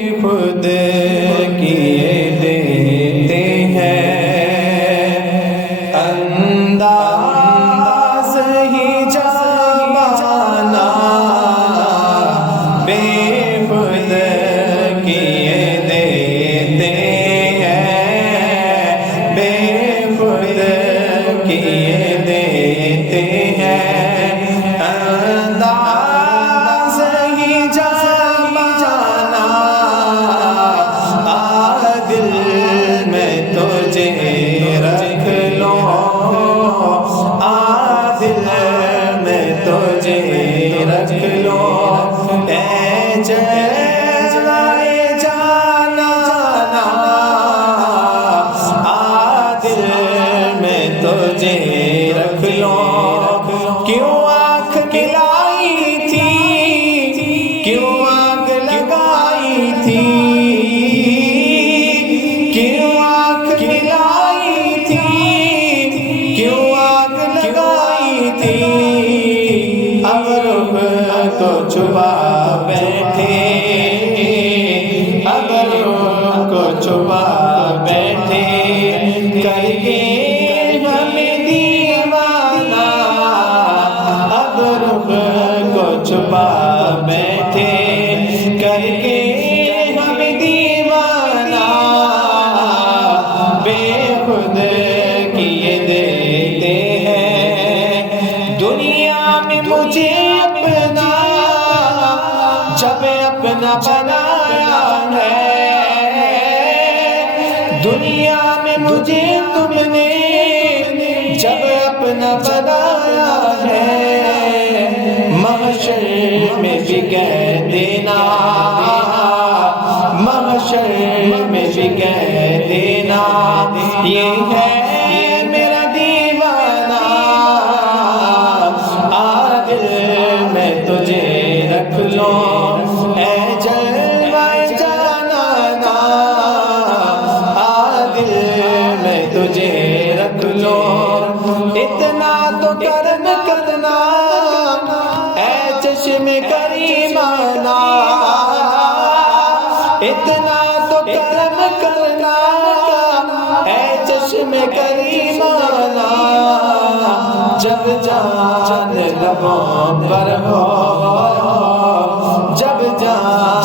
خود کیے دیتے ہیں انداز ہی جانا بے خود کیے دیتے ہیں بے خود کیے دیتے ہیں انداز ہی جانا دل میں تجھے رکھ لو دل میں تجھے رکھ لو اے جلوے جانا دل میں تجھے رکھ لو کیوں آنکھ کھلائی تھی کیوں آگ لگائی تھی کیوں آنکھ کھلائی تھی کیوں آگ لگائی تھی اب رخ کو چھپا بیٹھے اب رخ کو چھپا بیٹھے کر کے ہمیں دیوانہ اب رخ کو چھپا بیٹھے کر کے ہمیں دیوانہ بے خود کیے دیتے ہیں دنیا میں مجھے اپنا جب اپنا بنایا ہے دنیا میں مجھے تم نے جب اپنا بنایا ہے محشر میں بھی کہہ دینا محشر میں بھی کہہ دینا یہ ہے میرا دیوانہ دل میں تجھے رکھ لو اے جلوہ جانا دل میں تجھے رکھ لو اتنا تو کرم کرنا اے چشم کریمانہ اتنا تو کرم کرنا اے چشم کریمانہ جب جان لبوں پر ہو جب جان